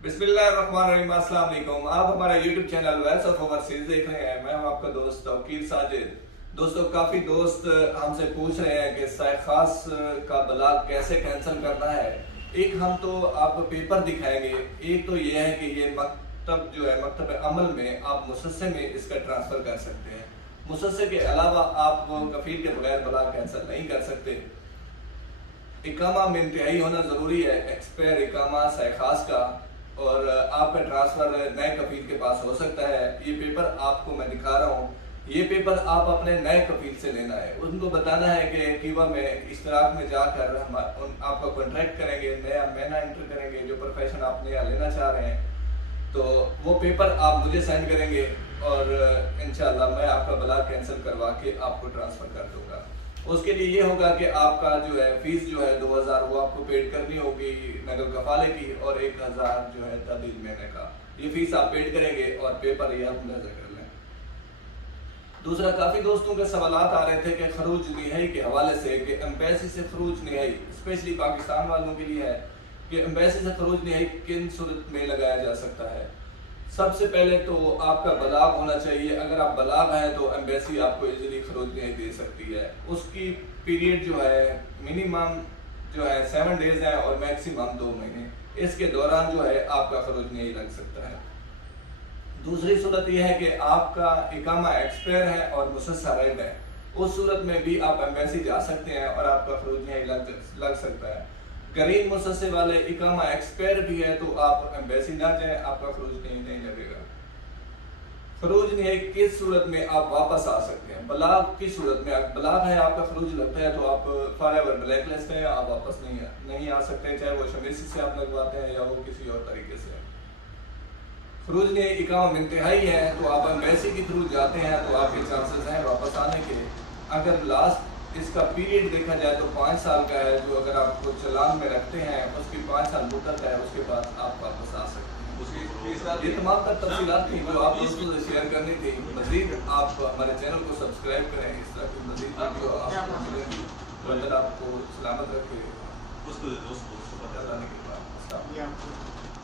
बिस्मिल्लाहिर्रहमानिर्रहीम, अस्सलाम वालेकुम। आप हमारा YouTube channel wells of overseas देख रहे हैं। मैं हूं आपका दोस्त तौकीर साजिद। दोस्तों, काफ़ी दोस्त हमसे पूछ रहे हैं कि साइक खास का ब्लॉग कैसे कैंसिल करना है। एक हम तो आपको पेपर दिखाएंगे, एक तो ये है कि ये मकतब जो है मकतब अमल में आप मुसस्से में इसका ट्रांसफ़र कर सकते हैं। मुसस्से के अलावा आप कफील के बगैर ब्लॉग कैंसिल नहीं कर सकते। इकामा में इंतहाई होना ज़रूरी है, एक्सपायर इकामा साइक खास का, और आपका ट्रांसफ़र नए कफील के पास हो सकता है। ये पेपर आपको मैं दिखा रहा हूँ, ये पेपर आप अपने नए कफील से लेना है। उनको बताना है कि कीवा में इश्तराक में जाकर हम आपका कॉन्ट्रैक्ट करेंगे, नया महीना एंटर करेंगे, जो प्रोफेशन आप नया लेना चाह रहे हैं। तो वो पेपर आप मुझे सेंड करेंगे और इंशाल्लाह मैं आपका ब्लॉग कैंसिल करवा के आपको ट्रांसफ़र कर दूँगा। उसके लिए ये होगा कि आपका जो है फीस जो है 2000 वो आपको पेड करनी होगी नगद कफाले की, और 1000 जो है तबदील महीने का, ये फीस आप पेड करेंगे और पेपर ये आप मुलाजा कर लें। दूसरा, काफ़ी दोस्तों के सवालात आ रहे थे कि खरूज निहाई के हवाले से कि एम्बेसी से खरूज निहाई स्पेशली पाकिस्तान वालों के लिए है कि एम्बेसी से खरूज निहाई किन सूरत में लगाया जा सकता है। सबसे पहले तो आपका बलाग होना चाहिए। अगर आप बलाग हैं तो एम्बेसी आपको इजीली खरूज नहीं दे सकती है। उसकी पीरियड जो है मिनिमम जो है 7 डेज है और मैक्सिमम 2 महीने। इसके दौरान जो है आपका खरूज नहीं लग सकता है। दूसरी सूरत यह है कि आपका इकामा एक्सपायर है और मुसस्सा रेड है, उस सूरत में भी आप एम्बेसी जा सकते हैं और आपका खरूज नहीं लग सकता है। ग्रीन मुसस्से वाले इकामा एक्सपायर भी है तो आप एम्बेसी ना जाए, आपका खरूज नहीं लगेगा। खरूज नहीं किस सूरत में आप वापस आ सकते हैं? बलाग की सूरत में। बलाग है, आपका खरूज लगता है तो आप फॉरएवर ब्लैक लिस्ट हैं, आप वापस नहीं आ सकते, चाहे वो शमीसी से आप लगवाते हैं या वो किसी और तरीके से। खरूज नहीं इकामा इंतहाई है तो आप एम्बेसी के थ्रू जाते हैं तो आपके चांसेस हैं वापस आने के। अगर लास्ट इसका पीरियड देखा जाए तो 5 साल का है, जो अगर आपको चालान में रखते हैं उसकी 5 साल मुद्दत है, उसके बाद आप वापस आ सकते हैं। ये तमाम तर तफसीलात थी जो आप दोस्तों से शेयर करनी थी। मज़ीद आप हमारे चैनल को सब्सक्राइब करें, इस तरह की मज़ीद वीडियो आपको मिलेंगी। तो अल्लाह आपको सलामत रखे।